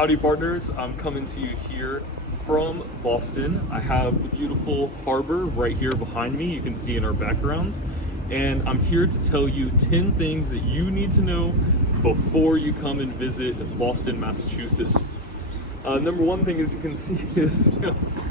Howdy partners, I'm coming to you here from Boston. I have the beautiful harbor right here behind me, you can see in our background. And I'm here to tell you 10 things that you need to know before you come and visit Boston, Massachusetts. Number one thing, as you can see, is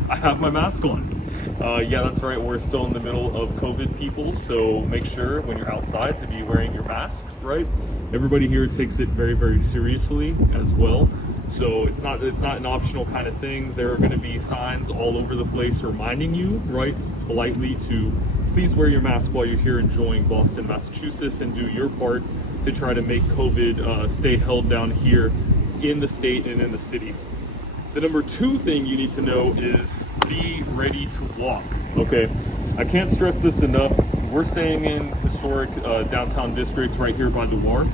I have my mask on. Yeah, that's right, we're still in the middle of COVID, people, so make sure when you're outside to be wearing your mask, right? Everybody here takes it very, very seriously as well. So it's not an optional kind of thing. There are going to be signs all over the place reminding you, right, politely to please wear your mask while you're here enjoying Boston, Massachusetts, and do your part to try to make COVID stay held down here in the state and in the city. The number two thing you need to know is be ready to walk, okay? I can't stress this enough. We're staying in historic downtown district right here by the wharf,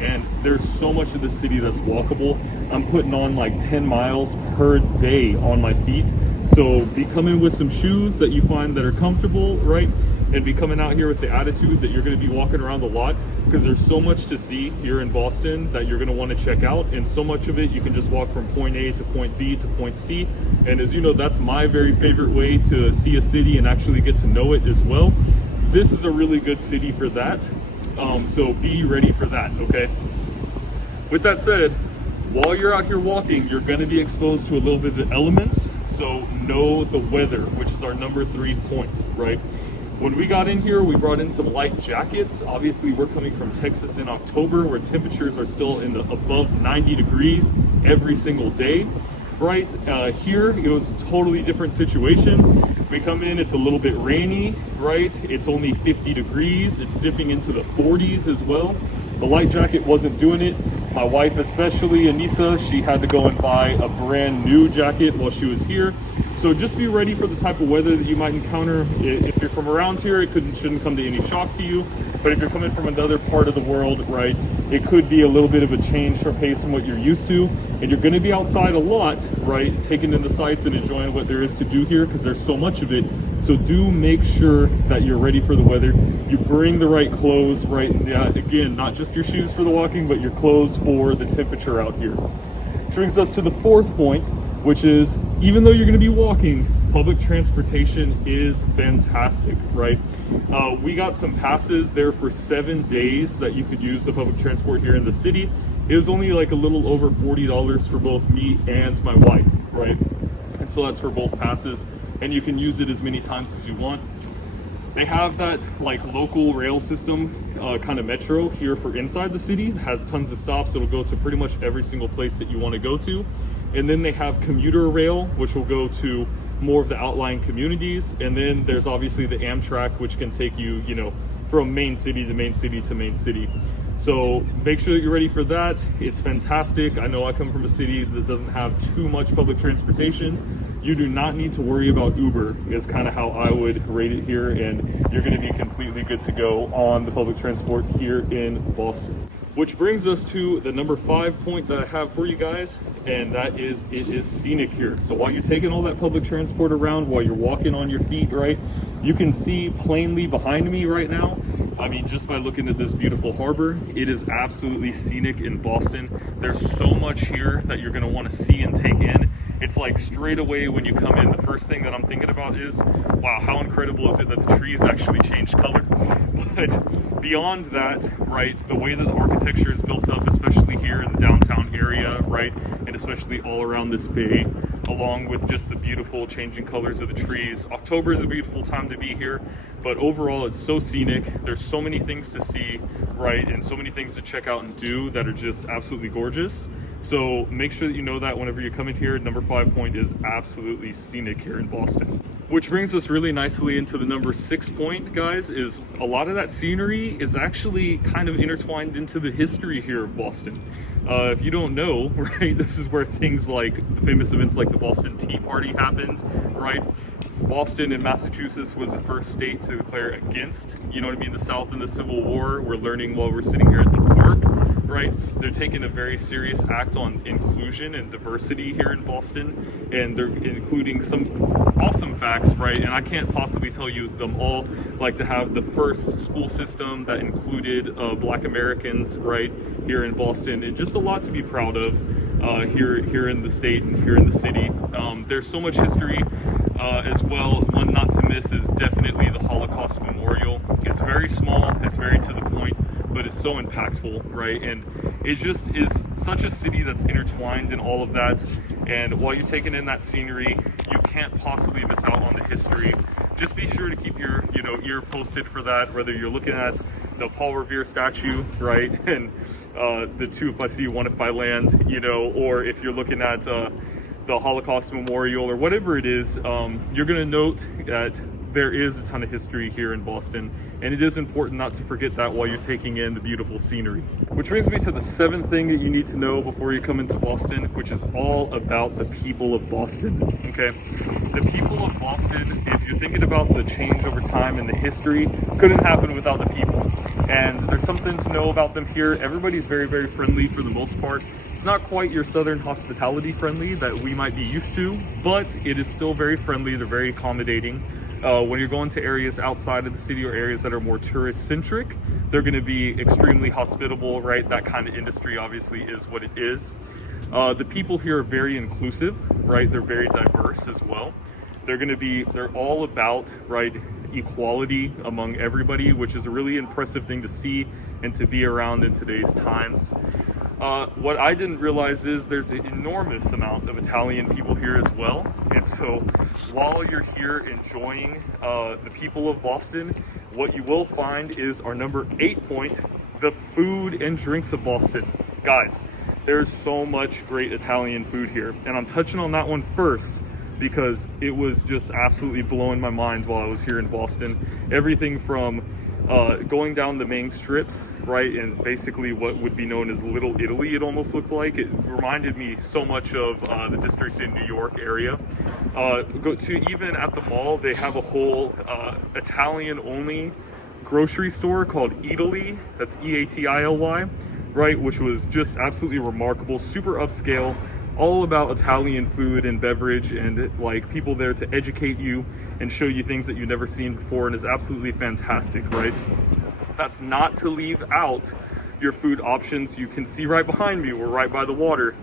and there's so much of the city that's walkable. I'm putting on like 10 miles per day on my feet. So be coming with some shoes that you find that are comfortable, right? And be coming out here with the attitude that you're gonna be walking around a lot, because there's so much to see here in Boston that you're gonna wanna check out, and so much of it you can just walk from point A to point B to point C. And as you know, that's my very favorite way to see a city and actually get to know it as well. This is a really good city for that. So be ready for that, okay? With that said, while you're out here walking, you're gonna be exposed to a little bit of the elements. So know the weather, which is our number 3 point, right? When we got in here, we brought in some light jackets. Obviously, we're coming from Texas in October, where temperatures are still in the above 90 degrees every single day, right? Here, it was a totally different situation. We come in, it's a little bit rainy, right? It's only 50 degrees. It's dipping into the 40s as well. The light jacket wasn't doing it. My wife especially, Anissa, she had to go and buy a brand new jacket while she was here. So just be ready for the type of weather that you might encounter. If you're from around here, it shouldn't come to any shock to you. But if you're coming from another part of the world, right, it could be a little bit of a change from pace from what you're used to. And you're gonna be outside a lot, right, taking in the sights and enjoying what there is to do here, because there's so much of it. So do make sure that you're ready for the weather. You bring the right clothes, right? Yeah, again, not just your shoes for the walking, but your clothes for the temperature out here. Which brings us to the 4th point, which is, even though you're gonna be walking, public transportation is fantastic, right? We got some passes there for 7 days that you could use the public transport here in the city. It was only like a little over $40 for both me and my wife, right? And so that's for both passes, and you can use it as many times as you want. They have that like local rail system kind of metro here for inside the city. It has tons of stops. It'll go to pretty much every single place that you want to go to. And then they have commuter rail, which will go to more of the outlying communities. And then there's obviously the Amtrak, which can take you, you know, from main city to main city to main city. So make sure that you're ready for that. It's fantastic. I know I come from a city that doesn't have too much public transportation. You do not need to worry about Uber, is kind of how I would rate it here, and you're going to be completely good to go on the public transport here in Boston. Which brings us to the number 5 point that I have for you guys, and that is, it is scenic here. So while you're taking all that public transport around, while you're walking on your feet, right, you can see plainly behind me right now, I mean, just by looking at this beautiful harbor, it is absolutely scenic in Boston. There's so much here that you're going to want to see and take in. It's like straight away when you come in, the first thing that I'm thinking about is, wow, how incredible is it that the trees actually changed color? But beyond that, right, the way that the architecture is built up, especially here in the downtown area, right, and especially all around this bay, along with just the beautiful changing colors of the trees. October is a beautiful time to be here, but overall it's so scenic. There's so many things to see, right, and so many things to check out and do that are just absolutely gorgeous. So make sure that you know that whenever you come in here. Number 5 point is absolutely scenic here in Boston. Which brings us really nicely into the number 6 point, guys, is a lot of that scenery is actually kind of intertwined into the history here of Boston. If you don't know, right, this is where things like the famous events like the Boston Tea Party happened, right? Boston and Massachusetts was the first state to declare against, you know what I mean, the South in the Civil War. We're learning while we're sitting here at the park, right? They're taking a very serious act on inclusion and diversity here in Boston, and they're including some awesome facts, right? And I can't possibly tell you them all, like to have the first school system that included Black Americans, right, here in Boston, and just a lot to be proud of. here in the state and here in the city. There's so much history as well. One not to miss is definitely the Holocaust Memorial. It's very small, it's very to the point, but it's so impactful, right? And it just is such a city that's intertwined in all of that. And while you're taking in that scenery, you can't possibly miss out on the history. Just be sure to keep your ear posted for that, whether you're looking at the Paul Revere statue, right? And the two if I see, one if I land, or if you're looking at the Holocaust Memorial or whatever it is, you're gonna note that there is a ton of history here in Boston, and it is important not to forget that while you're taking in the beautiful scenery. Which brings me to the 7th thing that you need to know before you come into Boston, which is all about the people of Boston, okay? The people of Boston, if you're thinking about the change over time and the history, couldn't happen without the people. And there's something to know about them here. Everybody's very, very friendly for the most part. It's not quite your Southern hospitality friendly that we might be used to, but it is still very friendly. They're very accommodating. When you're going to areas outside of the city or areas that are more tourist centric, they're going to be extremely hospitable, right? That kind of industry obviously is what it is. The people here are very inclusive, right? They're very diverse as well. They're all about, right, equality among everybody, which is a really impressive thing to see and to be around in today's times. What I didn't realize is there's an enormous amount of Italian people here as well. And so while you're here enjoying the people of Boston, what you will find is our number 8 point, the food and drinks of Boston. Guys, there's so much great Italian food here. And I'm touching on that one first because it was just absolutely blowing my mind while I was here in Boston. Everything from going down the main strips, right, and basically what would be known as Little Italy, it almost looked like. It reminded me so much of the district in New York area. Go to even at the mall, they have a whole Italian-only grocery store called Eataly. That's E-A-T-I-L-Y, right, which was just absolutely remarkable, super upscale, all about Italian food and beverage, and like people there to educate you and show you things that you've never seen before, and is absolutely fantastic, right? That's not to leave out your food options. You can see right behind me, we're right by the water.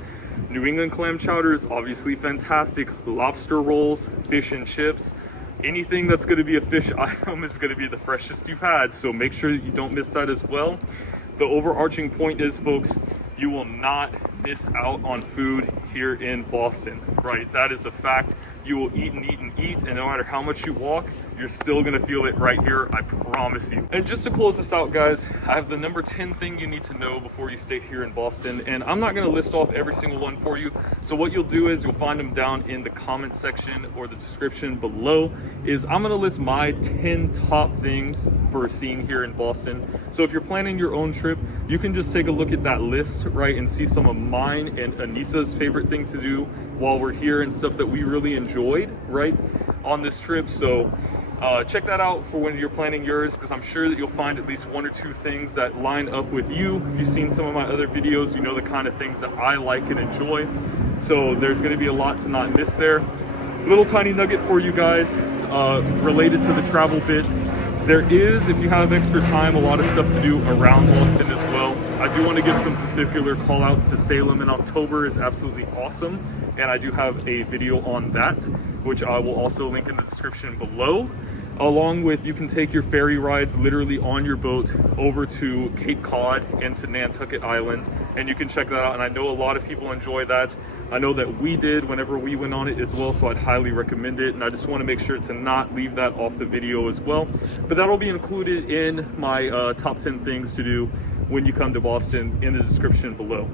New England clam chowder is obviously fantastic. Lobster rolls, fish and chips. Anything that's going to be a fish item is going to be the freshest you've had, so make sure that you don't miss that as well. The overarching point is, folks, you will not miss out on food here in Boston, right? That is a fact. You will eat and eat and eat, and no matter how much you walk, you're still gonna feel it right here, I promise you. And just to close this out, guys, I have the number 10 thing you need to know before you stay here in Boston, and I'm not gonna list off every single one for you. So what you'll do is you'll find them down in the comment section or the description below. I'm gonna list my 10 top things for seeing here in Boston. So if you're planning your own trip, you can just take a look at that list, right, and see some of mine and Anissa's favorite thing to do while we're here and stuff that we really enjoyed, right, on this trip. So check that out for when you're planning yours, because I'm sure that you'll find at least 1 or 2 things that line up with you. If you've seen some of my other videos, you know the kind of things that I like and enjoy. So there's going to be a lot to not miss there. Little tiny nugget for you guys related to the travel bit. There is, if you have extra time, a lot of stuff to do around Boston as well. I do want to give some particular call outs to Salem in October. Is absolutely awesome. And I do have a video on that, which I will also link in the description below. Along with, you can take your ferry rides literally on your boat over to Cape Cod and to Nantucket Island, and you can check that out. And I know a lot of people enjoy that. I know that we did whenever we went on it as well, so I'd highly recommend it. And I just want to make sure to not leave that off the video as well. But that'll be included in my top 10 things to do when you come to Boston in the description below.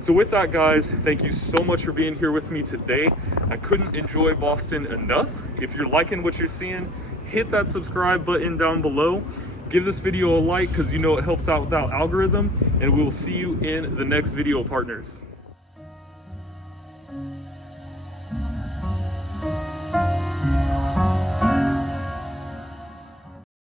So with that, guys, thank you so much for being here with me today. I couldn't enjoy Boston enough. If you're liking what you're seeing, hit that subscribe button down below. Give this video a like, because you know it helps out with that algorithm. And we will see you in the next video, partners.